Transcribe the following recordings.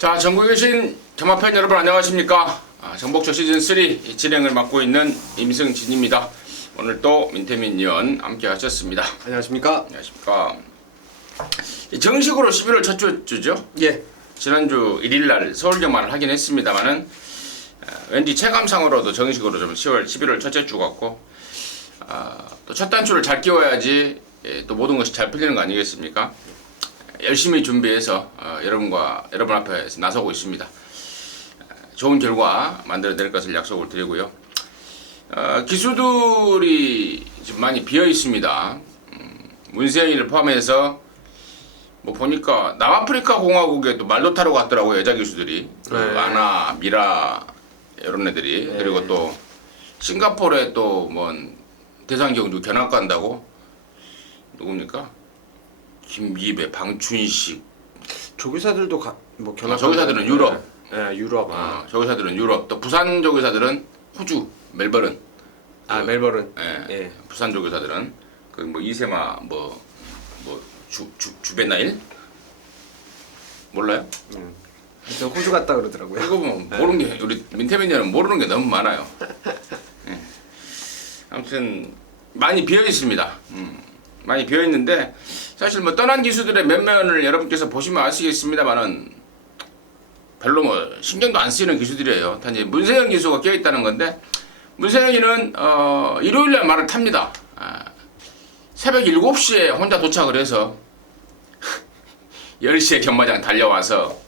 자, 전국에 계신 점화팬 여러분 안녕하십니까? 정복조 시즌3 진행을 맡고 있는 임승진입니다. 오늘 또 민태민 의원 함께 하셨습니다. 안녕하십니까? 안녕하십니까? 정식으로 11월 첫 주죠? 예. 지난주 1일날 서울경마를 하긴 했습니다만은 왠지 체감상으로도 정식으로 좀 11월 첫째 주 같고 또 첫 단추를 잘 끼워야지 또 모든 것이 잘 풀리는 거 아니겠습니까? 열심히 준비해서 여러분 앞에 나서고 있습니다. 좋은 결과 만들어낼 것을 약속을 드리고요. 기수들이 지금 많이 비어 있습니다. 문세영이를 포함해서 뭐 보니까 남아프리카 공화국에 또 말도 타러 갔더라고요. 여자 기수들이. 네. 아나, 미라 이런 애들이. 네. 그리고 또 싱가포르에 또 뭐 대상 경주 견학 간다고. 누굽니까? 김기배, 방춘식. 조교사들도 뭐 견학. 조교사들은 유럽. 네, 유럽. 조교사들은 유럽. 또 부산 조교사들은 호주, 멜버른. 멜버른. 예. 부산 조교사들은 그 뭐 이세마 주베나일 몰라요? 하여튼 호주 갔다 그러더라고요. 이거 뭐 모르는 게 우리 민태민이는 모르는 게 너무 많아요. 예. 아무튼 많이 비어 있습니다. 많이 비어 있는데 사실 뭐 떠난 기수들의 면면을 여러분께서 보시면 아시겠습니다만은 별로 뭐 신경도 안 쓰이는 기수들이에요. 단지 문세영 기수가 껴 있다는 건데 문세영이는 일요일날 말을 탑니다. 새벽 7시에 혼자 도착을 해서 10시에 경마장 달려와서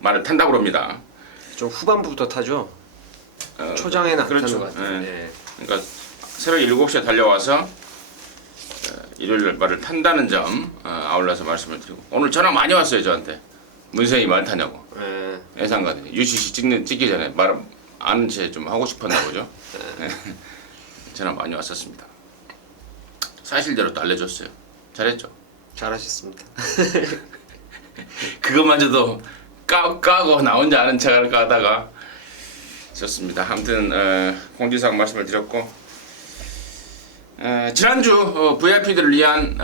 말을 탄다고 합니다. 좀 후반부부터 타죠. 초장에는 안 그렇죠. 타는 것 같아요. 예. 그러니까 새벽 7시에 달려와서 일요일 말을 탄다는 점 아울러서 말씀을 드리고 오늘 전화 많이 왔어요 저한테. 문세영이 말 타냐고. 예상가더니 UCC 찍기 전에 말 아는 체 좀 하고 싶었나 보죠. 전화 많이 왔었습니다. 사실대로 또 알려줬어요. 잘했죠. 잘하셨습니다. 그것마저도 까고 나 혼자 아는 척 할까 하다가 좋습니다. 아무튼 공지사항 말씀을 드렸고 지난주 VIP들을 위한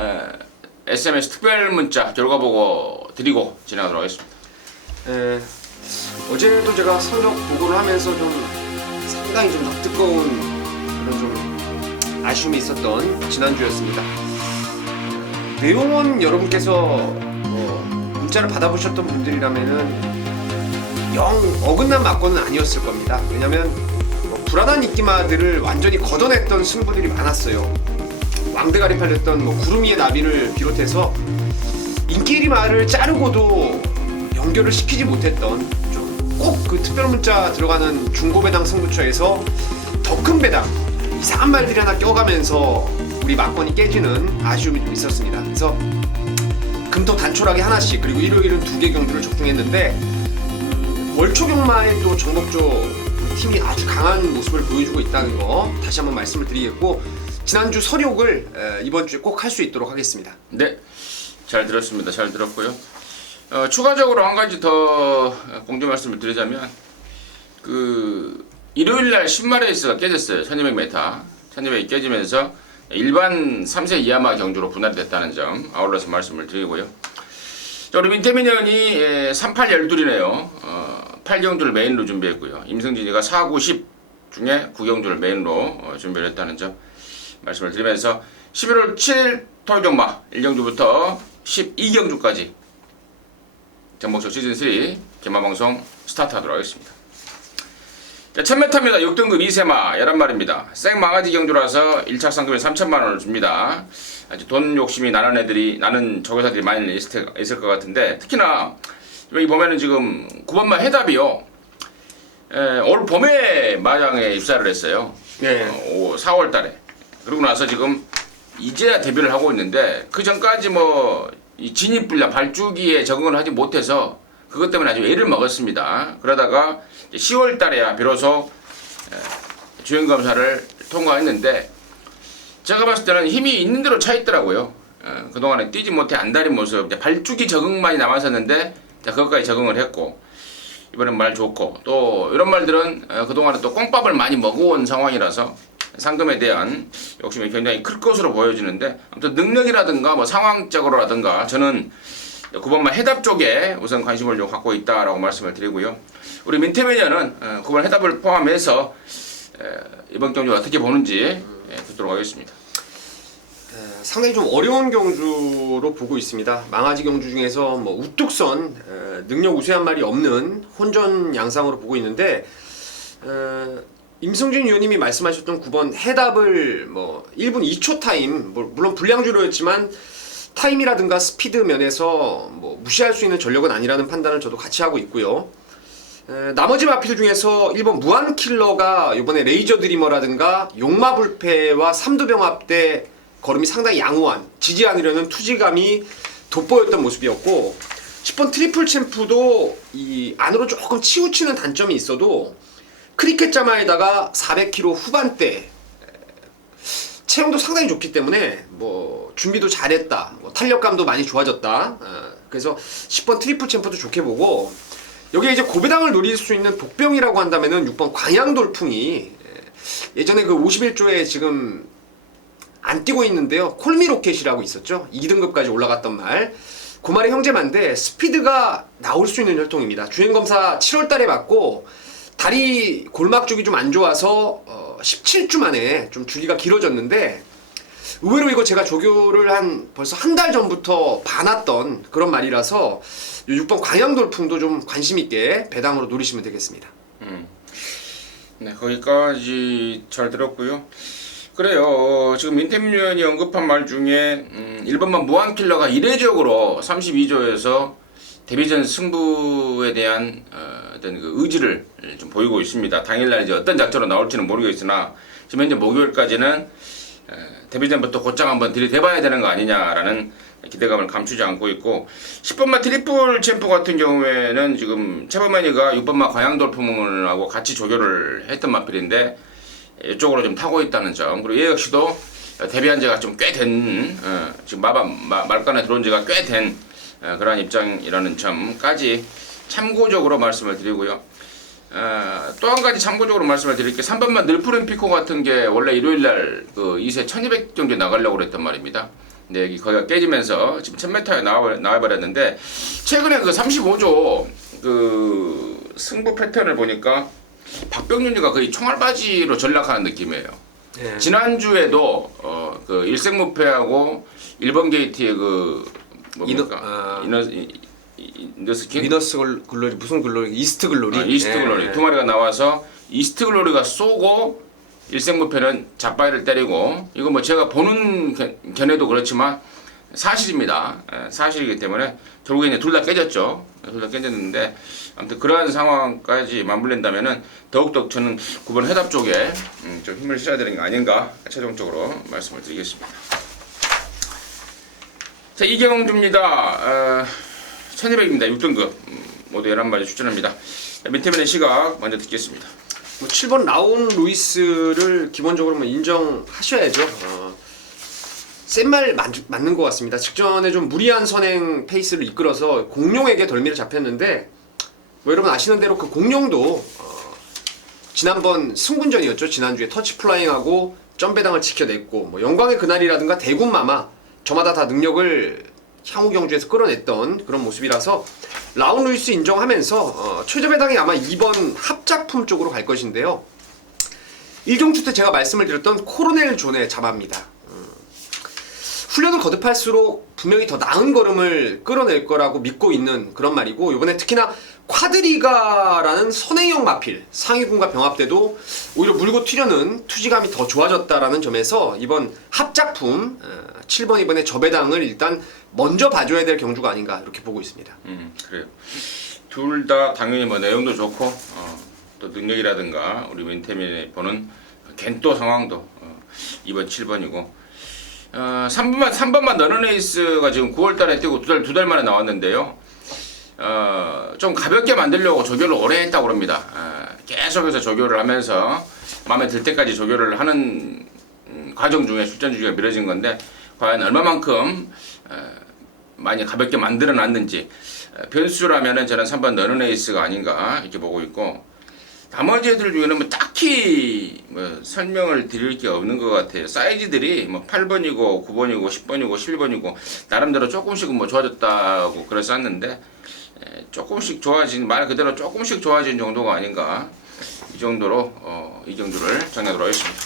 SMS 특별 문자 결과 보고 드리고 진행하도록 하겠습니다. 어제도 제가 성적 보고를 하면서 좀 상당히 좀 낯뜨거운 그런 좀 아쉬움이 있었던 지난주였습니다. 내용은 여러분께서 문자를 받아보셨던 분들이라면은 영 어긋난 막고는 아니었을 겁니다. 왜냐면 불안한 입기마들을 완전히 걷어냈던 승부들이 많았어요. 왕대가리 팔렸던 구름 위의 나비를 비롯해서 인기리 말을 자르고도 연결을 시키지 못했던 좀 꼭 그 특별 문자 들어가는 중고 배당 승부처에서 더 큰 배당 이상한 말들이 하나 껴가면서 우리 막권이 깨지는 아쉬움이 좀 있었습니다. 그래서 금토 단촐하게 하나씩 그리고 일요일은 2개 경주를 적중했는데 월초 경마에 또 정복조 팀이 아주 강한 모습을 보여주고 있다는 거 다시 한번 말씀을 드리겠고 지난주 서력을 이번 주에 꼭 할 수 있도록 하겠습니다. 네, 잘 들었습니다. 잘 들었고요. 추가적으로 한 가지 더 공지 말씀을 드리자면 그 일요일날 10마 레이스가 깨졌어요. 1200m. 1200이 깨지면서 일반 3세 이하마 경주로 분할이 됐다는 점 아울러서 말씀을 드리고요. 우리 민태민 의원이 38, 12이네요. 8경주를 메인으로 준비했고요. 임승진이가 4, 9, 10 중에 9경주를 메인으로 준비를 했다는 점 말씀을 드리면서 11월 7일 토요일경마 1경주부터 12경주까지 정복조 시즌3 경마방송 스타트하도록 하겠습니다. 1000m입니다. 6등급 2세마 11마리입니다. 생망아지 경주라서 1차 상금에 3천만원을 줍니다. 아주 돈 욕심이 나는 조교사들이 많이 있을 것 같은데 특히나 여기 보면은 지금 9번마 해답이요. 올 봄에 마장에 입사를 했어요. 네. 4월 달에. 그러고 나서 지금 이제야 데뷔를 하고 있는데 그 전까지 이 진입 분야 발주기에 적응을 하지 못해서 그것 때문에 아주 애를 먹었습니다. 그러다가 10월 달에야 비로소 주행검사를 통과했는데 제가 봤을 때는 힘이 있는 대로 차 있더라고요. 그동안에 뛰지 못해 안달인 모습, 발주기 적응만이 남았었는데 그것까지 적응을 했고 이번엔 말 좋고 또 이런 말들은 그동안에 또 꽁밥을 많이 먹어온 상황이라서 상금에 대한 욕심이 굉장히 클 것으로 보여지는데 아무튼 능력이라든가 상황적으로라든가 저는 9번마 해답 쪽에 우선 관심을 좀 갖고 있다라고 말씀을 드리고요. 우리 민태매니아는 9번 해답을 포함해서 이번 경주 어떻게 보는지 듣도록 하겠습니다. 상당히 좀 어려운 경주로 보고 있습니다. 망아지 경주 중에서 뭐 우뚝선 능력 우세한 말이 없는 혼전 양상으로 보고 있는데 임승준 위원님이 말씀하셨던 9번 해답을 뭐 1분 2초 타임 물론 불량주로였지만 타임이라든가 스피드 면에서 뭐 무시할 수 있는 전력은 아니라는 판단을 저도 같이 하고 있고요. 나머지 마필 중에서 1번 무한킬러가 이번에 레이저 드리머라든가 용마불패와 삼두병합 때 걸음이 상당히 양호한 지지 않으려는 투지감이 돋보였던 모습이었고 10번 트리플 챔프도 이 안으로 조금 치우치는 단점이 있어도 크리켓 자마에다가 400km 후반대 체형도 상당히 좋기 때문에 뭐 준비도 잘했다, 뭐 탄력감도 많이 좋아졌다. 그래서 10번 트리플 챔프도 좋게 보고 여기에 이제 고배당을 노릴 수 있는 복병이라고 한다면은 6번 광양돌풍이 예전에 그 51조에 지금 안 뛰고 있는데요. 콜미 로켓이라고 있었죠. 2등급까지 올라갔던 말. 그 말의 형제만데 스피드가 나올 수 있는 혈통입니다. 주행검사 7월달에 받고 다리 골막 쪽이 좀 안 좋아서 17주 만에 좀 주기가 길어졌는데 의외로 이거 제가 조교를 벌써 한 달 전부터 봐놨던 그런 말이라서 6번 광양돌풍도 좀 관심 있게 배당으로 노리시면 되겠습니다. 네, 거기까지 잘 들었고요. 그래요. 지금 민태민위원이 언급한 말 중에 1번만 무한킬러가 이례적으로 32조에서 데뷔전 승부에 대한 어떤 그 의지를 좀 보이고 있습니다. 당일날 이제 어떤 작전으로 나올지는 모르겠으나 지금 현재 목요일까지는 데뷔전부터 곧장 한번 들이대봐야 되는 거 아니냐라는 기대감을 감추지 않고 있고 10번마 트리플 챔프 같은 경우에는 지금 최범만이가 6번마 광양돌풍하고 같이 조교를 했던 마필인데 이쪽으로 좀 타고 있다는 점, 그리고 얘 역시도 데뷔한 지가 좀 꽤 된 지금 말간에 들어온 지가 꽤 된 그러한 입장이라는 점까지 참고적으로 말씀을 드리고요. 또 한 가지 참고적으로 말씀을 드릴게요. 3번만 늘푸른 피코 같은 게 원래 일요일날 그 2세 1200 정도 나가려고 그랬단 말입니다. 근데 여기 거기가 깨지면서 지금 1000m에 나와버렸는데 최근에 그 35조 그 승부 패턴을 보니까 박병윤이가 거의 총알바지로 전락하는 느낌이에요. 네. 지난주에도 그 일생무패하고 1번 게이트의 그 뭡니까? 이너스킨? 위너스 글로리 무슨 글로리? 이스트 글로리? 이스트 글로리. 두 마리가 나와서 이스트 글로리가 쏘고 일생무패는 잡바이를 때리고 이거 뭐 제가 보는 견해도 그렇지만 사실입니다. 사실이기 때문에 결국에 이제 둘 다 깨졌죠. 둘 다 깨졌는데 아무튼 그러한 상황까지 맞물린다면은 더욱더 저는 9번 해답 쪽에 좀 힘을 실어야 되는 게 아닌가 최종적으로 말씀을 드리겠습니다. 자, 이경주입니다. 1200입니다. 6등급 모두 11마리 추천합니다. 민태민의 시각 먼저 듣겠습니다. 뭐 7번 라온 루이스를 기본적으로 뭐 인정하셔야죠. 센 말 맞는 것 같습니다. 직전에 좀 무리한 선행 페이스를 이끌어서 공룡에게 덜미를 잡혔는데 뭐 여러분 아시는 대로 그 공룡도 지난번 승분전이었죠. 지난주에 터치 플라잉하고 점배당을 지켜냈고 뭐 영광의 그날이라든가 대군마마 저마다 다 능력을 향후 경주에서 끌어냈던 그런 모습이라서 라온 루이스 인정하면서 최저 배당이 아마 2번 합작품 쪽으로 갈 것인데요. 1경주 때 제가 말씀을 드렸던 코로넬 존의 자마입니다. 훈련을 거듭할수록 분명히 더 나은 걸음을 끌어낼 거라고 믿고 있는 그런 말이고 이번에 특히나 쿼드리가라는 선행형 마필 상위군과 병합 때도 오히려 물고 튀려는 투지감이 더 좋아졌다라는 점에서 이번 합작품 7번 이번에 저배당을 일단 먼저 봐줘야 될 경주가 아닌가 이렇게 보고 있습니다. 그래요. 둘 다 당연히 뭐 내용도 좋고 또 능력이라든가 우리 민태민이 보는 겐또 상황도 2번 7번이고 3번만 너너네이스가 지금 9월달에 뛰고 두 달 만에 나왔는데요. 좀 가볍게 만들려고 조교를 오래 했다고 합니다. 계속해서 조교를 하면서 마음에 들 때까지 조교를 하는 과정 중에 출전 주기가 미뤄진 건데 과연 얼마만큼 많이 가볍게 만들어 놨는지 변수라면은 저는 3번 너너네이스가 아닌가 이렇게 보고 있고 나머지 애들 중에는 뭐 딱 딱히 뭐 설명을 드릴 게 없는 것 같아요. 사이즈들이 뭐 8번이고 9번이고 10번이고 11번이고 나름대로 조금씩은 뭐 좋아졌다고 글을 썼는데 조금씩 좋아진, 말 그대로 조금씩 좋아진 정도가 아닌가, 이 정도로 이 경주를 정리하도록 하겠습니다.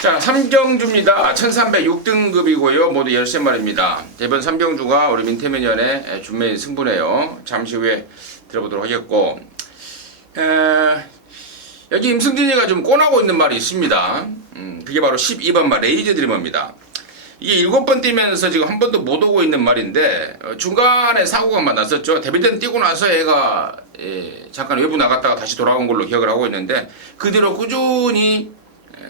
자, 3경주입니다. 1306등급이고요. 모두 13마리입니다. 이번 3경주가 우리 민태면연의 준매인 승부네요. 잠시 후에 들어보도록 하겠고, 여기 임승진이가 좀 꼬나고 있는 말이 있습니다. 그게 바로 12번 말 레이저 드리머입니다. 이게 7번 뛰면서 지금 한 번도 못 오고 있는 말인데, 중간에 사고가 한번 났었죠. 데뷔전 뛰고 나서 얘가 잠깐 외부 나갔다가 다시 돌아온 걸로 기억을 하고 있는데, 그대로 꾸준히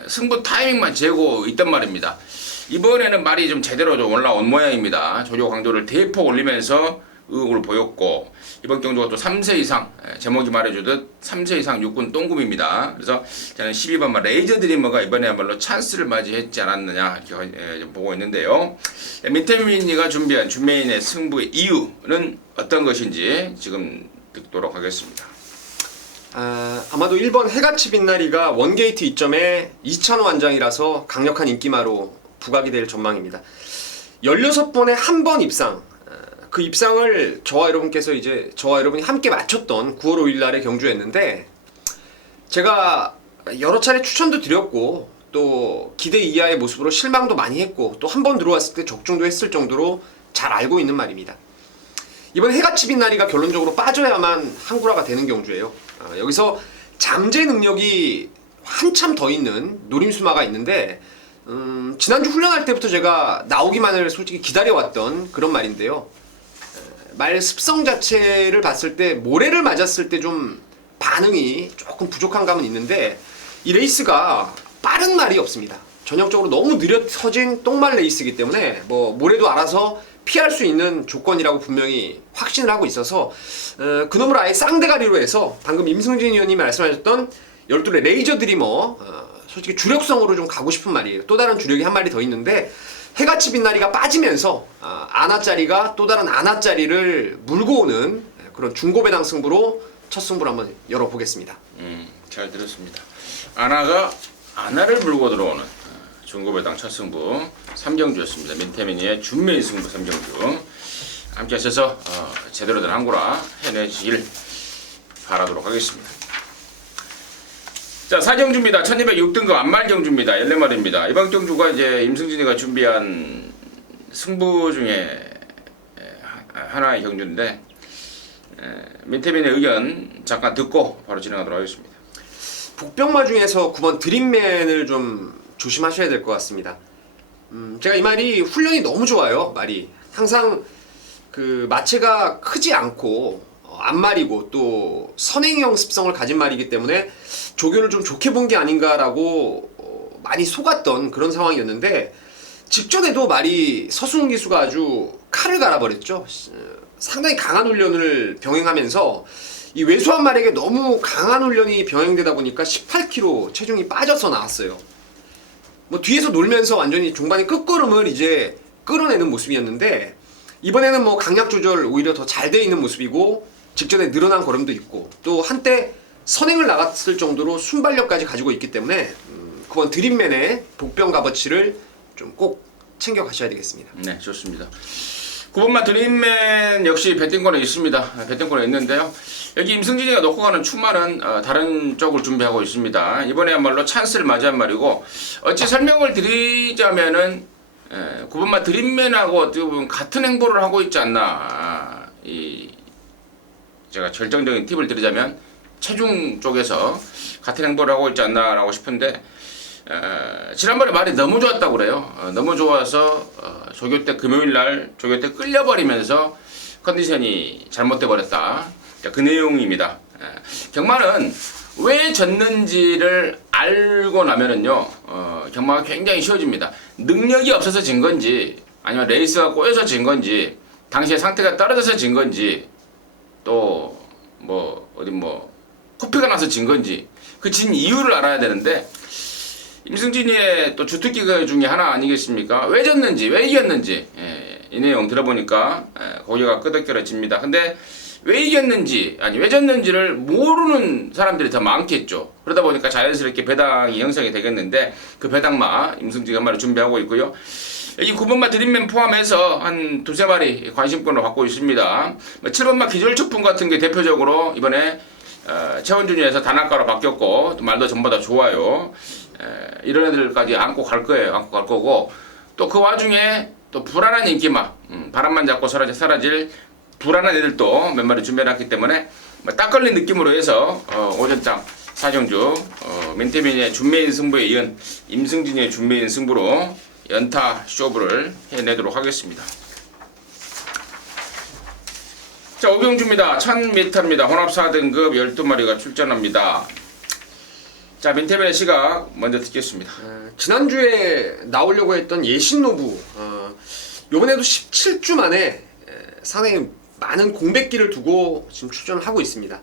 승부 타이밍만 재고 있단 말입니다. 이번에는 말이 좀 제대로 좀 올라온 모양입니다. 조조 강도를 대폭 올리면서 의욕을 보였고, 이번 경주가 또 3세 이상, 제목이 말해주듯 3세 이상 육군 똥금입니다. 그래서 저는 12번 말 레이저 드리머가 이번에야말로 찬스를 맞이했지 않았느냐 이렇게 보고 있는데요. 민태민이가 준비한 준매인의 승부의 이유는 어떤 것인지 지금 듣도록 하겠습니다. 아마도 1번 해같이 빛나리가 원게이트 2점에 2,000호 완장이라서 강력한 인기마로 부각이 될 전망입니다. 16번에 한 번 입상, 그 입상을 저와 여러분이 함께 마쳤던 9월 5일 날의 경주였는데, 제가 여러 차례 추천도 드렸고 또 기대 이하의 모습으로 실망도 많이 했고, 또 한 번 들어왔을 때 적중도 했을 정도로 잘 알고 있는 말입니다. 이번 해같이 빛나리가 결론적으로 빠져야만 항구라가 되는 경주예요. 여기서 잠재 능력이 한참 더 있는 노림수마가 있는데, 지난주 훈련할 때부터 제가 나오기만을 솔직히 기다려왔던 그런 말인데요. 말 습성 자체를 봤을 때 모래를 맞았을 때 좀 반응이 조금 부족한 감은 있는데, 이 레이스가 빠른 말이 없습니다. 전형적으로 너무 느려 터진 똥말 레이스이기 때문에 뭐 모래도 알아서 피할 수 있는 조건이라고 분명히 확신을 하고 있어서, 그놈을 아예 쌍대가리로 해서 방금 임승진 의원님이 말씀하셨던 12의 레이저 드리머, 솔직히 주력성으로 좀 가고 싶은 말이에요. 또 다른 주력이 한 마리 더 있는데, 해같이 빛나리가 빠지면서 아나짜리가 또 다른 아나짜리를 물고 오는 그런 중고배당 승부로 첫 승부를 한번 열어보겠습니다. 잘 들었습니다. 아나가 아나를 물고 들어오는 중고배당 첫 승부 3경주였습니다. 민태민이의 준매인 승부 3경주 함께 하셔서 제대로 된 항구라 해내시길 바라도록 하겠습니다. 자, 4경주입니다. 1206등급 안말경주입니다. 14마리입니다. 이번 경주가 이제 임승진이가 준비한 승부 중에 하나의 경주인데, 민태민의 의견 잠깐 듣고 바로 진행하도록 하겠습니다. 복병마 중에서 9번 드림맨을 좀 조심하셔야 될 것 같습니다. 제가 이 말이 훈련이 너무 좋아요. 말이 항상 그 마체가 크지 않고 앞말이고 또 선행형 습성을 가진 말이기 때문에 조교를 좀 좋게 본 게 아닌가라고 많이 속았던 그런 상황이었는데, 직전에도 말이 서승훈 기수가 아주 칼을 갈아버렸죠. 상당히 강한 훈련을 병행하면서 이 왜소한 말에게 너무 강한 훈련이 병행되다 보니까 18kg 체중이 빠져서 나왔어요. 뭐 뒤에서 놀면서 완전히 종반의 끝걸음을 이제 끌어내는 모습이었는데, 이번에는 뭐 강약 조절 오히려 더 잘 돼 있는 모습이고, 직전에 늘어난 걸음도 있고, 또 한때 선행을 나갔을 정도로 순발력까지 가지고 있기 때문에 9번 드림맨의 복병 값어치를 좀 꼭 챙겨 가셔야 되겠습니다. 네, 좋습니다. 9번마 드림맨 역시 배팅권에 있습니다. 배팅권에 있는데요. 여기 임승진이가 놓고 가는 추마는 다른 쪽을 준비하고 있습니다. 이번에야말로 찬스를 맞이한 말이고, 어찌 설명을 드리자면은 9번마 드림맨하고 어떻게 보면 같은 행보를 하고 있지 않나. 제가 결정적인 팁을 드리자면 체중 쪽에서 같은 행보를 하고 있지 않나라고 싶은데, 지난번에 말이 너무 좋았다고 그래요. 너무 좋아서 조교 때 금요일날 조교 때 끌려버리면서 컨디션이 잘못돼 버렸다. 그 내용입니다. 경마는 왜 졌는지를 알고 나면은요, 경마가 굉장히 쉬워집니다. 능력이 없어서 진 건지, 아니면 레이스가 꼬여서 진 건지, 당시에 상태가 떨어져서 진 건지, 또 코피가 나서 진 건지, 그 진 이유를 알아야 되는데, 임승진이의 또 주특기 중에 하나 아니겠습니까? 왜 졌는지, 왜 이겼는지, 이 내용 들어보니까 고개가 끄덕거려집니다. 근데 왜 이겼는지 아니 왜 졌는지를 모르는 사람들이 더 많겠죠. 그러다 보니까 자연스럽게 배당이 형성이 되겠는데 그 배당마 임승진이 한 마리 준비하고 있고요. 이 9번마 드림맨 포함해서 한 두세 마리 관심권을 받고 있습니다. 7번마 기절축풍 같은 게 대표적으로 이번에 최원준이에서 단학가로 바뀌었고 또 말도 전보다 좋아요. 이런 애들까지 안고 갈 거예요. 안고 갈 거고 또 그 와중에 또 불안한 인기마 바람만 잡고 사라질 불안한 애들도 몇 마리 준비해놨기 때문에 딱 걸린 느낌으로 해서 오전장 사정주 멘테민의 준매인 승부에 이은 임승진의 준매인 승부로 연타 쇼부를 해내도록 하겠습니다. 자, 오경주입니다. 1000m입니다. 혼합 4등급 12마리가 출전합니다. 자, 민태민의 시각 먼저 듣겠습니다. 지난주에 나오려고 했던 예신노부 요번에도 17주 만에 상당히 많은 공백기를 두고 지금 출전을 하고 있습니다.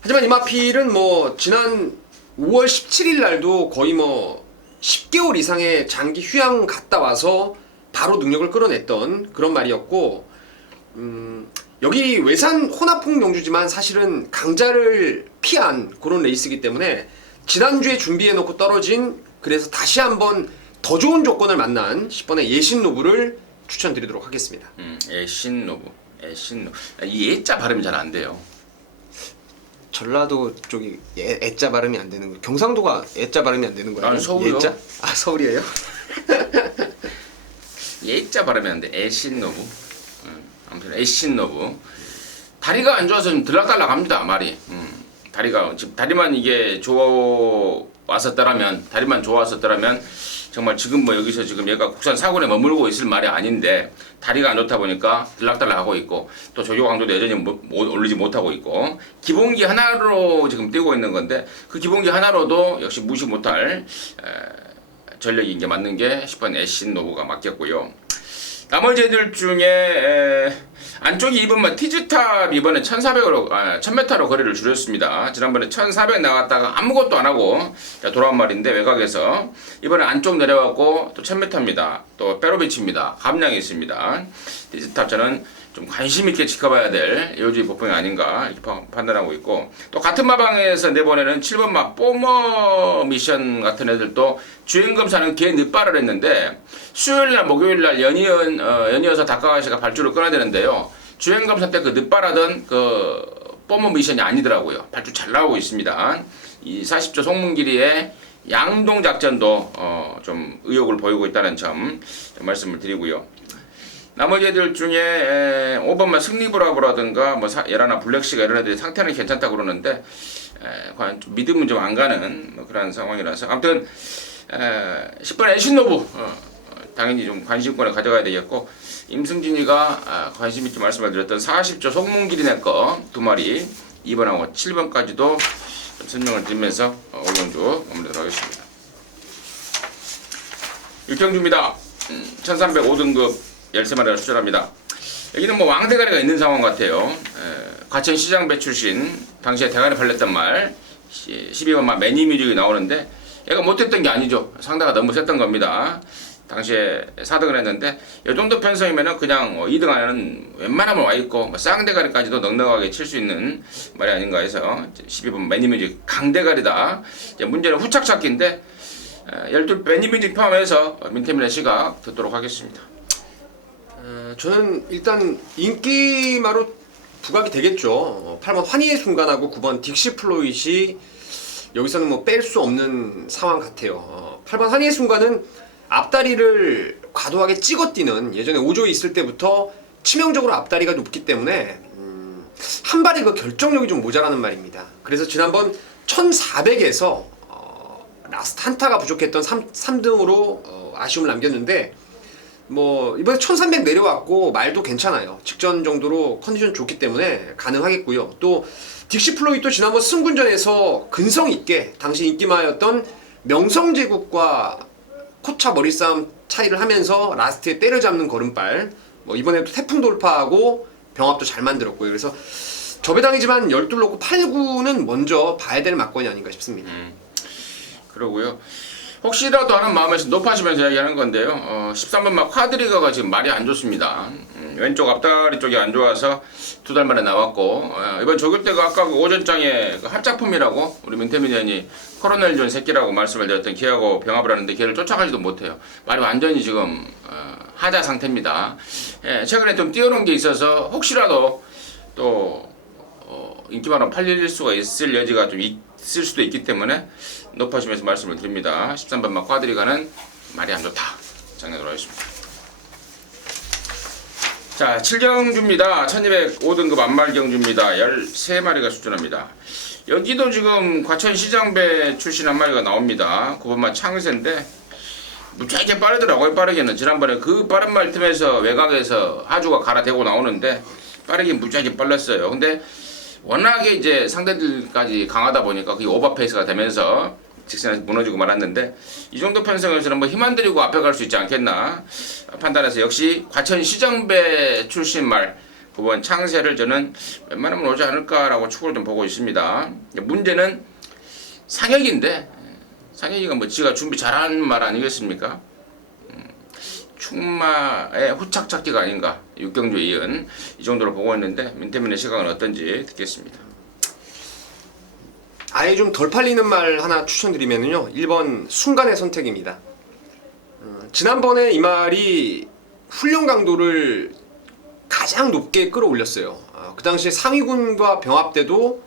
하지만 이 마필은 뭐 지난 5월 17일 날도 거의 뭐 10개월 이상의 장기 휴양 갔다 와서 바로 능력을 끌어냈던 그런 말이었고 여기 외산 혼합풍 용주지만 사실은 강자를 피한 그런 레이스이기 때문에 지난주에 준비해놓고 떨어진 그래서 다시 한번 더 좋은 조건을 만난 10번의 예신노부를 추천드리도록 하겠습니다. 애신노부. 이 예자 발음이 잘 안 돼요. 전라도 쪽이 애자 발음이 안 되는 거예요. 경상도가 애자 발음이 안 되는 거예요. 난 서울이요. 예자? 아 서울이에요? 예자 발음이 안 돼. 애신노부. 아무튼 애신노부. 다리가 안 좋아서 좀 들락달락합니다. 말이. 다리가 지금 다리만 이게 좋았었더라면 다리만 좋았었더라면 정말 지금 뭐 여기서 지금 얘가 국산 사군에 머물고 있을 말이 아닌데 다리가 안 좋다 보니까 들락달락하고 있고 또 조교 강도도 여전히 오르지 못하고 있고 기본기 하나로 지금 뛰고 있는 건데 그 기본기 하나로도 역시 무시 못할 전력이 이게 맞는 게 10번 애신노부가 맞겠고요. 나머지 애들 중에 안쪽이 2번만 티즈탑 이번에 1000m로 거리를 줄였습니다. 지난번에 1400 나갔다가 아무것도 안 하고 돌아온 말인데 외곽에서 이번에 안쪽 내려왔고 또 1000m입니다. 또 페로비치입니다. 감량이 있습니다. 티즈탑 저는 좀 관심 있게 지켜봐야 될 요지 보풍이 아닌가 이렇게 판단하고 있고 또 같은 마방에서 내보내는 7번마 뽀머 미션 같은 애들도 주행검사는 개 늦발을 했는데 수요일날 목요일날 연이어서 다카가시가 발주를 끊어야 되는데요. 주행검사 때 그 늦발하던 그 뽀머 미션이 아니더라고요. 발주 잘 나오고 있습니다. 이 40조 송문길이의 양동 작전도 좀 의욕을 보이고 있다는 점 말씀을 드리고요. 나머지 애들 중에 5번만 승리브라보라든가 뭐 예라나 블랙시가 이런 애들이 상태는 괜찮다고 그러는데 과연 좀 믿음은 좀 안 가는 뭐 그런 상황이라서 아무튼 10번 애신노부 당연히 좀 관심권을 가져가야 되겠고 임승진이가 관심 있게 말씀을 드렸던 40조 송문길이네 거 2마리 2번하고 7번까지도 좀 설명을 드리면서 오경주 마무리하도록 하겠습니다. 육경주입니다. 1305등급 13마리가 출전합니다. 여기는 뭐 왕대가리가 있는 상황 같아요. 과천 시장배 출신, 당시에 대가리 팔렸단 말, 12번만 매니뮤직이 나오는데, 얘가 못했던 게 아니죠. 상대가 너무 셌던 겁니다. 당시에 4등을 했는데, 이 정도 편성이면은 그냥 2등 안에는 웬만하면 와있고, 뭐 쌍대가리까지도 넉넉하게 칠 수 있는 말이 아닌가 해서, 12번 매니뮤직 강대가리다. 이제 문제는 후착 찾기인데, 12 매니뮤직 포함해서 민태민의 시각 듣도록 하겠습니다. 저는 일단 인기마로 부각이 되겠죠. 8번 환희의 순간하고 9번 딕시 플로잇이 여기서는 뭐 뺄 수 없는 상황 같아요. 8번 환희의 순간은 앞다리를 과도하게 찍어 뛰는 예전에 5조에 있을 때부터 치명적으로 앞다리가 높기 때문에 한 발의 그 결정력이 좀 모자라는 말입니다. 그래서 지난번 1400에서 라스트 한타가 부족했던 3등으로 아쉬움을 남겼는데 뭐 이번에 1300 내려왔고 말도 괜찮아요. 직전 정도로 컨디션 좋기 때문에 가능하겠고요. 또 딕시 플로이도 지난번 승군전에서 근성 있게 당시 인기마였던 명성제국과 코차 머리싸움 차이를 하면서 라스트에 때려잡는 걸음발 뭐 이번에도 태풍 돌파하고 병합도 잘 만들었고요. 그래서 저배당이지만 12 놓고 8, 9는 먼저 봐야 될 막건이 아닌가 싶습니다. 그러고요. 혹시라도 하는 마음에서 높아지면서 이야기하는 건데요. 13번 막 콰드리거가 지금 말이 안 좋습니다. 왼쪽 앞다리 쪽이 안 좋아서 2달 만에 나왔고 이번 조교 때가 아까 그 오전장에 그 합작품이라고 우리 민태민 의원이 코로넬 존 새끼라고 말씀을 드렸던 걔하고 병합을 하는데 걔를 쫓아가지도 못해요. 말이 완전히 지금 하자 상태입니다. 예, 최근에 좀 띄워놓은 게 있어서 혹시라도 또 인기만으로 팔릴 수가 있을 여지가 좀 있을 수도 있기 때문에 높아지면서 말씀을 드립니다. 13번마 꽈드리가는 말이 안 좋다. 정리하도록 하겠습니다. 자, 7경주입니다. 1205등급 안말경주입니다. 13마리가 수준합니다. 여기도 지금 과천시장배 출신 한 마리가 나옵니다. 9번마 창세인데 무지하게 빠르더라고요. 빠르게는 지난번에 그 빠른 말 틈에서 외곽에서 하주가 갈아대고 나오는데 빠르게 무지하게 빨랐어요. 근데 워낙에 이제 상대들까지 강하다 보니까 그게 오버페이스가 되면서 직선에서 무너지고 말았는데 이 정도 편성에서는 뭐 힘 안 들이고 앞에 갈 수 있지 않겠나 판단해서 역시 과천시장배 출신 말 9번 창세를 저는 웬만하면 오지 않을까라고 축구를 좀 보고 있습니다. 문제는 상혁인데 상혁이가 뭐 지가 준비 잘한 말 아니겠습니까? 충마의 후착 찾기가 아닌가 6경주 이은 이 정도로 보고 있는데 민태민의 시각은 어떤지 듣겠습니다. 아예 좀 덜 팔리는 말 하나 추천드리면요. 1번 순간의 선택입니다. 지난번에 이 말이 훈련 강도를 가장 높게 끌어올렸어요. 그 당시에 상위군과 병합 때도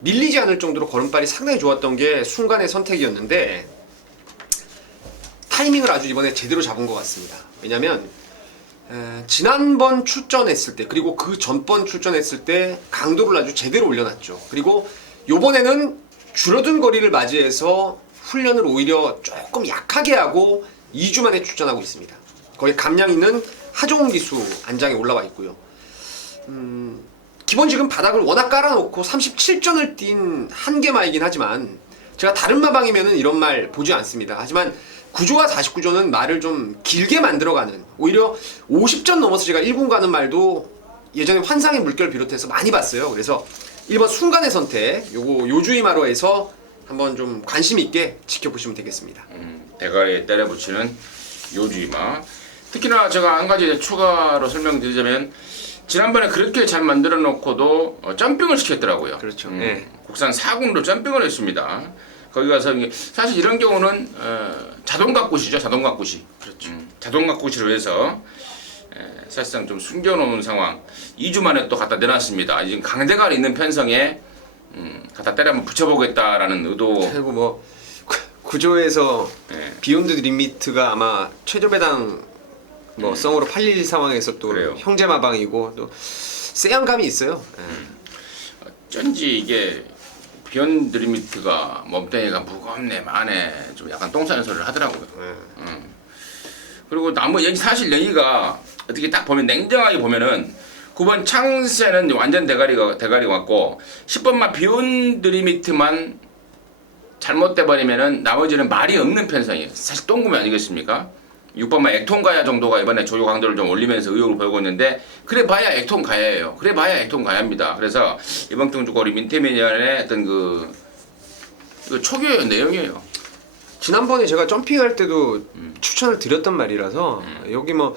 밀리지 않을 정도로 걸음발이 상당히 좋았던 게 순간의 선택이었는데 타이밍을 아주 이번에 제대로 잡은 것 같습니다. 왜냐면 지난번 출전했을 때 그리고 그 전번 출전했을 때 강도를 아주 제대로 올려놨죠. 그리고 요번에는 줄어든 거리를 맞이해서 훈련을 오히려 조금 약하게 하고 2주 만에 출전하고 있습니다. 거기 감량 있는 하종훈 기수 안장에 올라와 있고요. 기본 지금 바닥을 워낙 깔아놓고 37전을 뛴 한계마이긴 하지만 제가 다른 마방이면은 이런 말 보지 않습니다. 하지만 9조와 49조는 말을 좀 길게 만들어가는 오히려 50전 넘어서 제가 1군 가는 말도 예전에 환상의 물결 비롯해서 많이 봤어요. 그래서 1번 순간의 선택 요거 요주이마로에서 한번 좀 관심 있게 지켜보시면 되겠습니다. 대가리에 때려붙이는 요주이마. 특히나 제가 한 가지 추가로 설명드리자면 지난번에 그렇게 잘 만들어 놓고도 점핑을 시켰더라고요. 그렇죠. 네. 국산 4군으로 점핑을 했습니다. 거기 가서 사실 이런 경우는 자동 가꾸시죠. 자동 가꾸시. 그렇죠. 자동 가꾸시로 해서 사실상 좀 숨겨놓은 상황. 2주 만에 또 갖다 내놨습니다. 지금 강대가 있는 편성에 갖다 때려 한번 붙여보겠다라는 의도. 그리고 뭐 구조에서 네. 비욘드 리미트가 아마 최저 배당 뭐 성으로 팔릴 상황에서 또 그래요. 형제 마방이고 또 세안감이 있어요. 어쩐지 이게 비욘드 리미트가 몸뚱이가 무겁네 마네 좀 약간 똥 싸는 소리를 하더라고요. 그리고 나무 사실 여기가 어떻게 딱 보면 냉정하게 보면은 9번 창세는 완전 대가리 같고 10번만 비욘드 리미트만 잘못돼 버리면은 나머지는 말이 없는 편성이에요. 사실 똥구미 아니겠습니까? 6번만 액톤 가야 정도가 이번에 조교 강도를 좀 올리면서 의욕을 보이고 있는데 그래 봐야 액톤 가야예요. 그래 봐야 액톤 가야입니다. 그래서 이번 경주가 우리 민태민의 어떤 그 초교의 내용이에요. 지난번에 제가 점핑할 때도 추천을 드렸던 말이라서 여기 뭐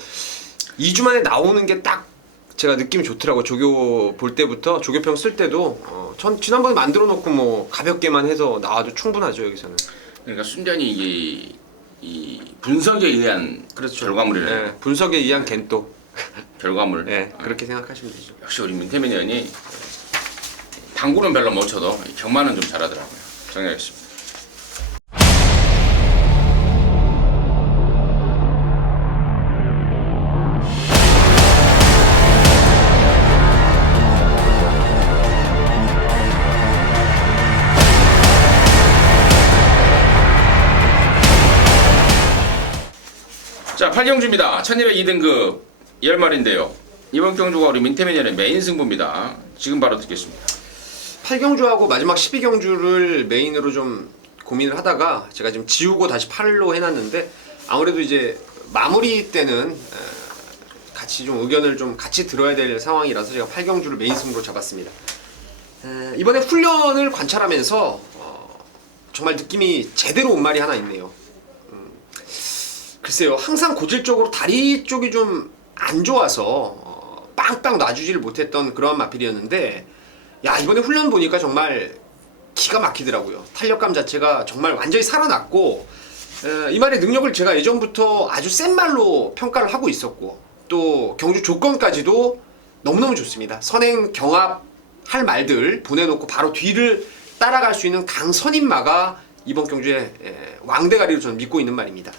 2주 만에 나오는 게 딱 제가 느낌이 좋더라고. 조교 볼 때부터 조교평 쓸 때도 전 지난번에 만들어 놓고 뭐 가볍게만 해서 나와도 충분하죠. 여기서는. 그러니까 순전히 이 분석에 의한 그렇죠. 결과물이네요. 네, 분석에 의한 겐또. 결과물. 네, 그렇게 생각하시면 되죠. 역시 우리 민태민 의원이 당구는 별로 못 쳐도 경마는 좀 잘하더라고요. 정리하겠습니다. 자, 8경주입니다. 1202등급 10마리인데요. 이번 경주가 우리 민태민의 메인 승부입니다. 지금 바로 듣겠습니다. 8경주하고 마지막 12경주를 메인으로 좀 고민을 하다가 제가 지금 지우고 다시 8로 해놨는데 아무래도 이제 마무리 때는 같이 좀 의견을 좀 같이 들어야 될 상황이라서 제가 8경주를 메인 승부로 잡았습니다. 이번에 훈련을 관찰하면서 정말 느낌이 제대로 온 말이 하나 있네요. 글쎄요, 항상 고질적으로 다리 쪽이 좀 안 좋아서 빵빵 놔주지를 못했던 그러한 마필이었는데 야 이번에 훈련 보니까 정말 기가 막히더라고요. 탄력감 자체가 정말 완전히 살아났고 이 말의 능력을 제가 예전부터 아주 센 말로 평가를 하고 있었고 또 경주 조건까지도 너무너무 좋습니다. 선행 경합 할 말들 보내놓고 바로 뒤를 따라갈 수 있는 강선임마가 이번 경주의 왕대가리로 저는 믿고 있는 말입니다.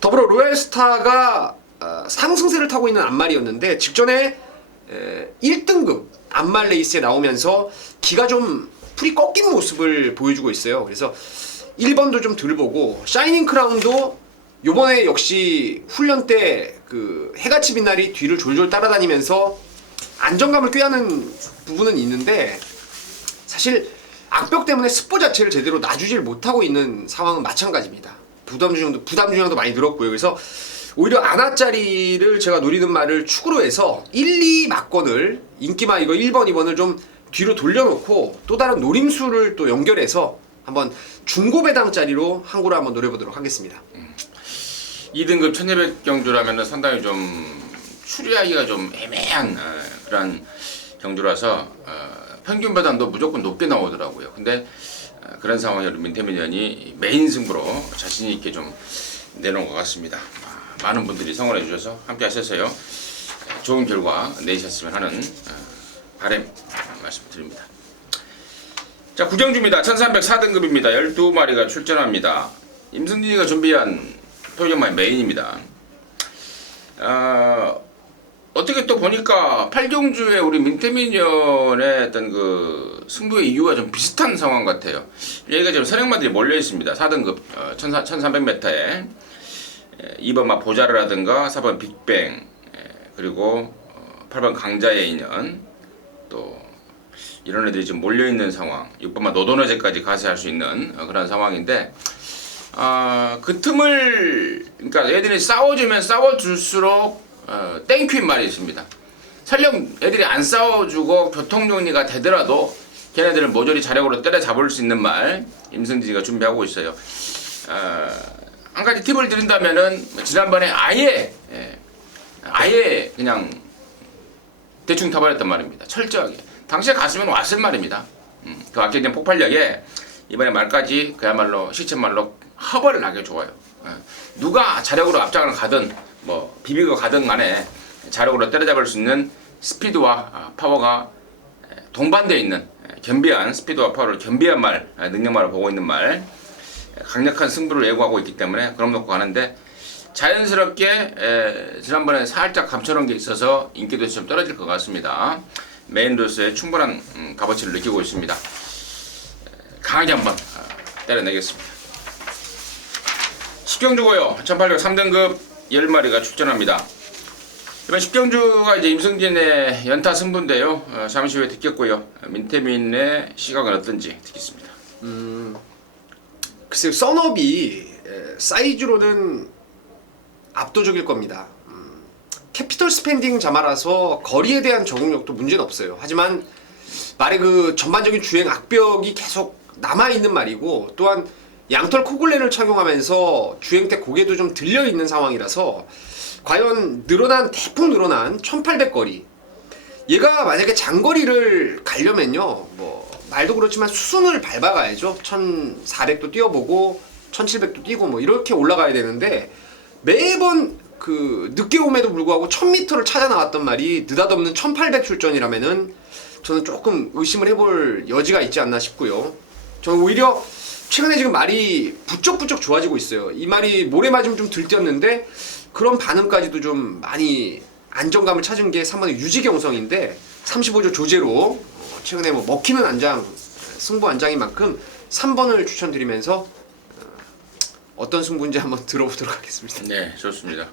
더불어 로얄스타가 상승세를 타고 있는 안말이었는데 직전에 1등급 안말 레이스에 나오면서 기가 좀 풀이 꺾인 모습을 보여주고 있어요. 그래서 1번도 좀 덜 보고 샤이닝 크라운도 요번에 역시 훈련 때 그 해같이 빛날이 뒤를 졸졸 따라다니면서 안정감을 꾀하는 부분은 있는데 사실 악벽 때문에 스포 자체를 제대로 놔주질 못하고 있는 상황은 마찬가지입니다. 부담 중량도 많이 늘었고요. 그래서 오히려 아나짜리를 제가 노리는 말을 축으로 해서 1, 2 막건을 인기마 이거 1번, 2번을 좀 뒤로 돌려놓고 또 다른 노림수를 또 연결해서 한번 중고 배당짜리로 항구를 한번 노려보도록 하겠습니다. 2등급 1200 경주라면 상당히 좀 추리하기가 좀 애매한 그런 경주라서 평균 배당도 무조건 높게 나오더라고요. 근데 그런 상황에 민태민연이 메인 승부로 자신 있게 좀 내놓은 것 같습니다. 많은 분들이 성원해 주셔서 함께 하셔서요. 좋은 결과 내셨으면 하는 바람 말씀드립니다. 자, 구경주입니다. 1304등급입니다. 12마리가 출전합니다. 임승진이가 준비한 표정마의 메인입니다. 어떻게 또 보니까 8경주에 우리 민태민연의 어떤 그 승부의 이유가 좀 비슷한 상황 같아요. 여기가 지금 선행마들이 몰려 있습니다. 4등급 1300m에 2번 보자르라든가 4번 빅뱅 그리고 8번 강자의 인연 또 이런 애들이 지금 몰려 있는 상황. 6번만 노도너제까지 가세할 수 있는 그런 상황인데 그 틈을 그러니까 애들이 싸워주면 싸워줄수록 땡큐인 말이 있습니다. 설령 애들이 안 싸워주고 교통정리가 되더라도 걔네들은 모조리 자력으로 때려잡을 수 있는 말 임승진이가 준비하고 있어요. 한 가지 팁을 드린다면은 지난번에 아예 그냥 대충 타버렸단 말입니다. 철저하게 당시에 갔으면 왔을 말입니다. 그 아껴진 폭발력에 이번에 말까지 그야말로 시체말로 허벌을 나게 좋아요. 누가 자력으로 앞장을 가든 뭐 비비고 가든 간에 자력으로 때려잡을 수 있는 스피드와 파워가 동반되어 있는 겸비한 스피드와 파워를 겸비한 말 능력만을 보고 있는 말 강력한 승부를 예고하고 있기 때문에 그럼 놓고 가는데 자연스럽게 지난번에 살짝 감춰놓은 게 있어서 인기도 좀 떨어질 것 같습니다. 메인로서의 충분한 값어치를 느끼고 있습니다. 강하게 한번 때려내겠습니다. 10경주고요. 1803등급 10마리가 출전합니다. 이번 10경주가 이제 임승진의 연타 승부인데요. 잠시 후에 듣겠고요. 민태민의 시각은 어떤지 듣겠습니다. 글쎄요, 썬업이 사이즈로는 압도적일 겁니다. 캐피털 스펜딩 자마라서 거리에 대한 적응력도 문제는 없어요. 하지만 말의 그 전반적인 주행 악벽이 계속 남아있는 말이고 또한 양털 코글렌을 착용하면서 주행 때 고개도 좀 들려있는 상황이라서 과연 대폭 늘어난 1800 거리 얘가 만약에 장거리를 가려면요 뭐 말도 그렇지만 수순을 밟아가야죠. 1400도 뛰어보고 1700도 뛰고 뭐 이렇게 올라가야 되는데 매번 그 늦게 옴에도 불구하고 1000m를 찾아 나왔던 말이 느닷없는 1800 출전이라면은 저는 조금 의심을 해볼 여지가 있지 않나 싶고요. 저는 오히려 최근에 지금 말이 부쩍부쩍 좋아지고 있어요. 이 말이 모래 맞으면 좀 들뛰었는데 그런 반응까지도 좀 많이 안정감을 찾은 게 3번의 유지경성인데 35조 조제로 최근에 뭐 먹히는 안장 승부 안장인 만큼 3번을 추천드리면서 어떤 승부인지 한번 들어보도록 하겠습니다. 네, 좋습니다.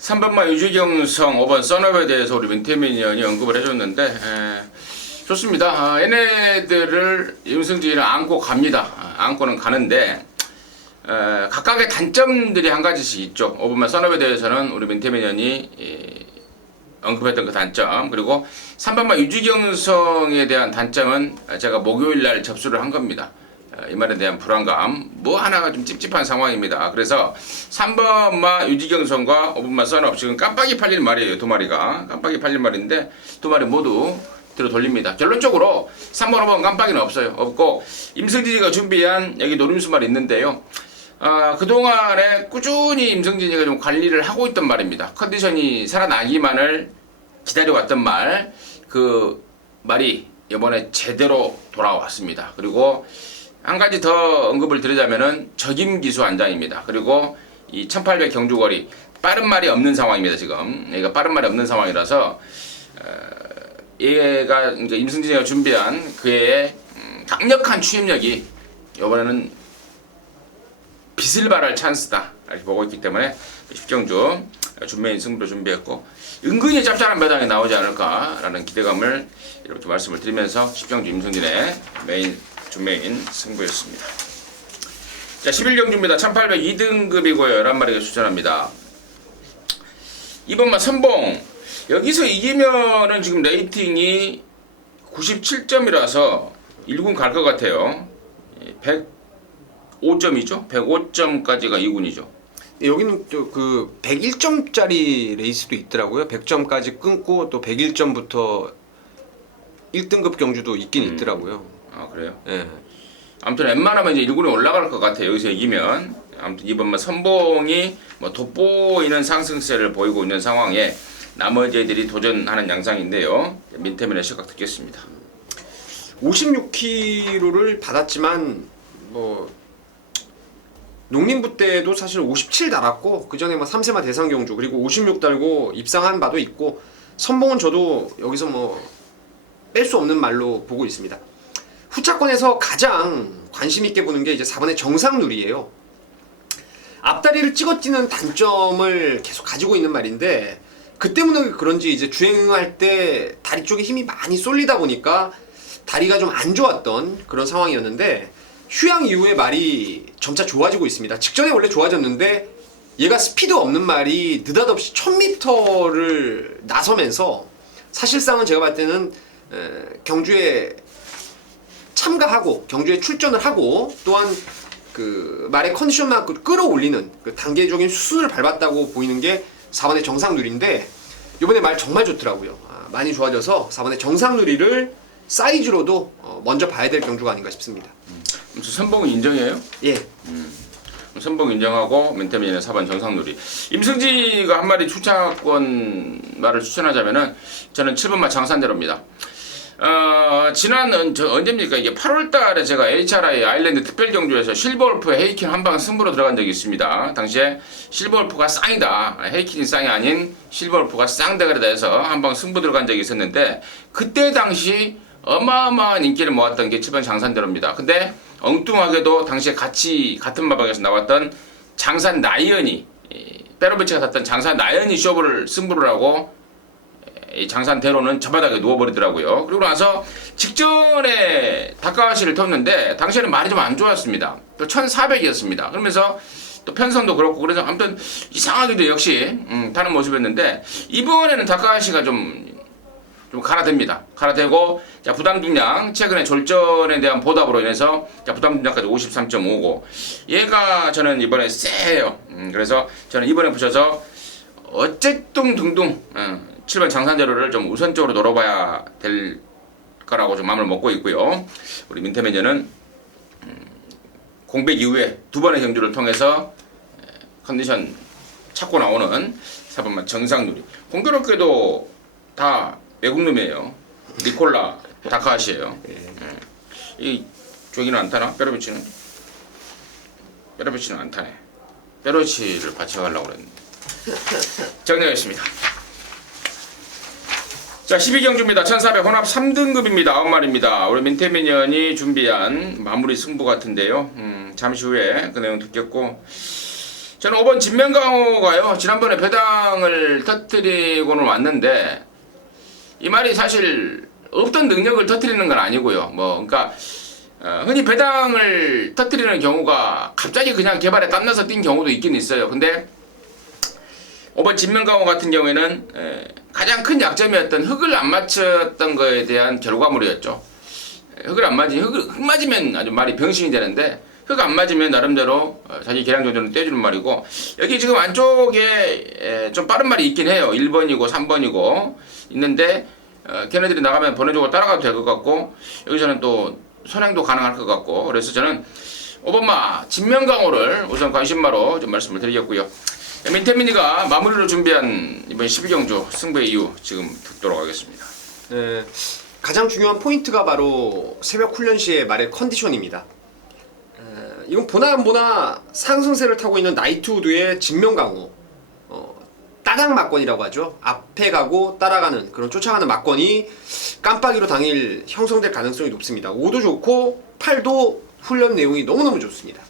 3번마 유지경성, 5번 썬업에 대해서 우리 민태민이 언급을 해줬는데 좋습니다. 얘네들을 임승진이는 안고 갑니다. 안고는 가는데 각각의 단점들이 한 가지씩 있죠. 5번마 썬업에 대해서는 우리 민태민이 언급했던 그 단점, 그리고 3번마 유지경성에 대한 단점은 제가 목요일날 접수를 한 겁니다. 이 말에 대한 불안감 뭐 하나가 좀 찝찝한 상황입니다. 그래서 3번마 유지경 선과 5번마 선업 지금 깜빡이 팔릴 말이에요. 두 마리가 깜빡이 팔릴 말인데 두 마리 모두 뒤로 돌립니다. 결론적으로 3번 5번 깜빡이는 없고 임승진이가 준비한 여기 노림수 말이 있는데요. 그동안에 꾸준히 임승진이가 좀 관리를 하고 있던 말입니다. 컨디션이 살아나기만을 기다려왔던 말, 그 말이 이번에 제대로 돌아왔습니다. 그리고 한 가지 더 언급을 드리자면은 적임기수 안장입니다. 그리고 이 1800 경주거리 빠른 말이 없는 상황입니다. 지금 얘가 빠른 말이 없는 상황이라서 얘가 그러니까 임승진이가 준비한 그의 강력한 추임력이 이번에는 빛을 발할 찬스다 이렇게 보고 있기 때문에 10경주 준메인 승부로 준비했고 은근히 짭짤한 배당이 나오지 않을까라는 기대감을 이렇게 말씀을 드리면서 10경주 임승진의 준메인 승부였습니다. 자, 11경주입니다. 1800 2등급이고요. 11마리가 추천합니다. 이번만 선봉 여기서 이기면은 지금 레이팅이 97점이라서 1군 갈 것 같아요. 105점이죠. 105점까지가 2군이죠. 여기는 또 그 101점짜리 레이스도 있더라고요. 100점까지 끊고 또 101점부터 1등급 경주도 있긴 있더라고요. 아, 그래요? 예. 아무튼 웬만하면 이제 1군에 올라갈 것 같아요. 여기서 이기면. 아무튼 이번만 선봉이 뭐 돋보이는 상승세를 보이고 있는 상황에 나머지 애들이 도전하는 양상인데요. 민태민의 시각 듣겠습니다. 56kg를 받았지만 뭐 농림부 때도 사실 57 달았고 그 전에 뭐 3세마 대상 경주 그리고 56 달고 입상한 바도 있고 선봉은 저도 여기서 뭐 뺄 수 없는 말로 보고 있습니다. 후차권에서 가장 관심 있게 보는 게 이제 4번의 정상누리예요. 앞다리를 찍어뛰는 단점을 계속 가지고 있는 말인데 그 때문에 그런지 이제 주행할 때 다리 쪽에 힘이 많이 쏠리다 보니까 다리가 좀 안 좋았던 그런 상황이었는데 휴양 이후에 말이 점차 좋아지고 있습니다. 직전에 원래 좋아졌는데 얘가 스피드 없는 말이 느닷없이 1000m를 나서면서 사실상은 제가 봤을 때는 경주에 참가하고 경주에 출전을 하고 또한 그 말의 컨디션만 끌어올리는 그 단계적인 수순을 밟았다고 보이는 게 4번의 정상누리인데 이번에 말 정말 좋더라고요. 많이 좋아져서 4번의 정상누리를 사이즈로도 먼저 봐야 될 경주가 아닌가 싶습니다. 선봉은 인정이에요? 예. 선봉 인정하고 멘테민의 4번 정상누리. 임승지가 한 마리 추천권 말을 추천하자면은 저는 7번마 장산대로입니다. 지난 언제입니까? 이게 8월달에 제가 HRI 아일랜드 특별경주에서 실버울프 헤이킨 한방 승부로 들어간 적이 있습니다. 당시에 실버울프가 쌍이다. 헤이킨이 쌍이 아닌 실버울프가 쌍대가리다 해서 한방 승부 들어간 적이 있었는데 그때 당시 어마어마한 인기를 모았던 게 7번 장산대로입니다. 근데 엉뚱하게도 당시에 같은 마방에서 나왔던 장산 나이언이 빼로비치가 탔던 장산 나이언이 쇼부를 승부를 하고 이 장산대로는 저 바닥에 누워버리더라고요. 그리고 나서 직전에 다카와시를 텄는데 당시에는 말이 좀 안 좋았습니다. 또 1400이었습니다. 그러면서 또 편성도 그렇고 그래서 아무튼 이상하게도 역시 타는 모습이었는데 이번에는 다카와시가 좀 갈아댑니다. 갈아대고 자 부담 중량 최근에 졸전에 대한 보답으로 인해서 자 부담 중량까지 53.59 얘가 저는 이번에 세요. 그래서 저는 이번에 붙여서 어쨌든 둥둥 7번 장산대로를 좀 우선적으로 노려봐야 될 거라고 좀 마음을 먹고 있고요. 우리 민태 매니저는 공백 이후에 두 번의 경주를 통해서 컨디션 찾고 나오는 4번만 정상누리. 공교롭게도 다 외국놈이에요. 니콜라 다카하시예요. 이 저기는 안 타나? 빼로비치는 안 타네. 빼로치를 받쳐가려고 그랬는데. 정리하겠습니다. 자, 12경주입니다. 1400 혼합 3등급입니다. 9마리입니다. 우리 민태미니언이 준비한 마무리 승부 같은데요. 잠시 후에 그 내용 듣겠고 저는 5번 진면강호가요. 지난번에 배당을 터뜨리고는 왔는데 이 말이 사실 없던 능력을 터뜨리는 건 아니고요. 그러니까 흔히 배당을 터뜨리는 경우가 갑자기 그냥 개발에 땀나서 뛴 경우도 있긴 있어요. 근데 5번 진면강호 같은 경우에는 가장 큰 약점이었던 흙을 안 맞췄던 거에 대한 결과물이었죠. 흙을 안 맞으니 흙 맞으면 아주 말이 병신이 되는데 흙 안 맞으면 나름대로 자기 계량 조절을 떼주는 말이고 여기 지금 안쪽에 좀 빠른 말이 있긴 해요. 1번이고 3번이고 있는데 걔네들이 나가면 번호적으로 따라가도 될 것 같고 여기서는 또 선행도 가능할 것 같고 그래서 저는 5번마 진명강호를 우선 관심마로 좀 말씀을 드리겠고요. 민태민이가 마무리로 준비한 이번 12경주 승부의 이유 지금 듣도록 하겠습니다. 네, 가장 중요한 포인트가 바로 새벽 훈련 시의 말의 컨디션입니다. 이건 보나 안 보나 상승세를 타고 있는 나이트우드의 진명강호, 따당 막건이라고 하죠. 앞에 가고 따라가는 그런 쫓아가는 막건이 깜빡이로 당일 형성될 가능성이 높습니다. 5도 좋고 8도 훈련 내용이 너무너무 좋습니다.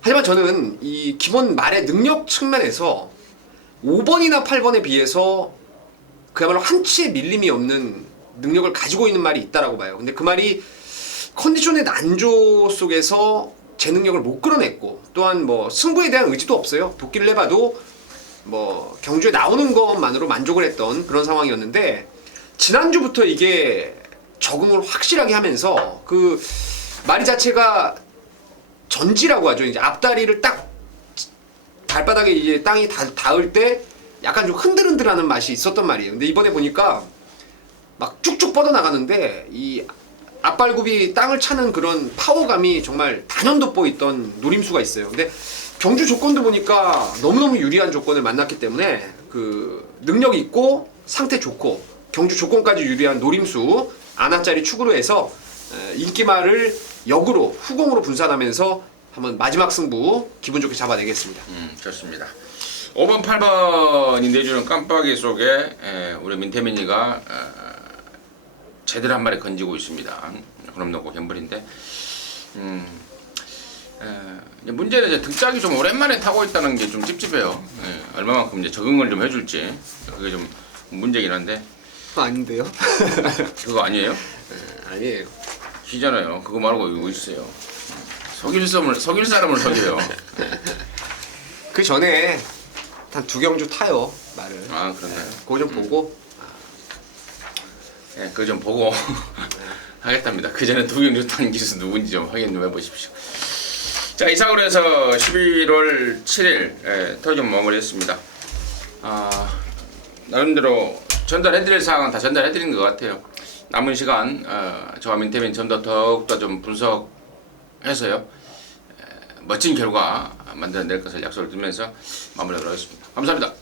하지만 저는 이 기본 말의 능력 측면에서 5번이나 8번에 비해서 그야말로 한치의 밀림이 없는 능력을 가지고 있는 말이 있다라고 봐요. 근데 그 말이 컨디션의 난조 속에서 제 능력을 못 끌어냈고 또한 뭐 승부에 대한 의지도 없어요. 도끼를 내봐도 뭐 경주에 나오는 것만으로 만족을 했던 그런 상황이었는데 지난주부터 이게 적응을 확실하게 하면서 그 말이 자체가 전지라고 하죠. 이제 앞다리를 딱 발바닥에 이제 땅이 닿을 때 약간 좀 흔들흔들하는 맛이 있었던 말이에요. 근데 이번에 보니까 막 쭉쭉 뻗어나가는데 이 앞발굽이 땅을 차는 그런 파워감이 정말 단연 돋보였던 노림수가 있어요. 근데 경주 조건도 보니까 너무너무 유리한 조건을 만났기 때문에 그 능력 있고 상태 좋고 경주 조건까지 유리한 노림수 아나짜리 축으로 해서 인기말을 역으로 후공으로 분산하면서 한번 마지막 승부 기분 좋게 잡아내겠습니다. 좋습니다. 5번, 8번이 내주는 깜빡이 속에 우리 민태민이가 제대로 한 마리 건지고 있습니다. 그럼 넣고 갬블인데 문제는 이제 등짝이 좀 오랜만에 타고 있다는 게 좀 찝찝해요. 얼마만큼 이제 적응을 좀 해줄지 그게 좀 문제긴 한데 아닌데요? 그거 아니에요? 아니에요. 희잖아요. 그거 말고 이거 있어요. 속일 사람을 속여요. 그 전에 한 2경주 타요 말을. 아 그런가요? 그거 좀 보고 네, 그거 좀 보고 하겠답니다. 그 전에 두경주 탄 기수 누군지 좀 확인 좀 해보십시오. 자 이상으로 해서 11월 7일 토 좀 마무리했습니다. 나름대로 전달해드릴 사항은 다 전달해드린 것 같아요. 남은 시간 저와 민태민 좀 더 더욱더 좀 분석해서요 멋진 결과 만들어낼 것을 약속을 드리면서 마무리하도록 하겠습니다. 감사합니다.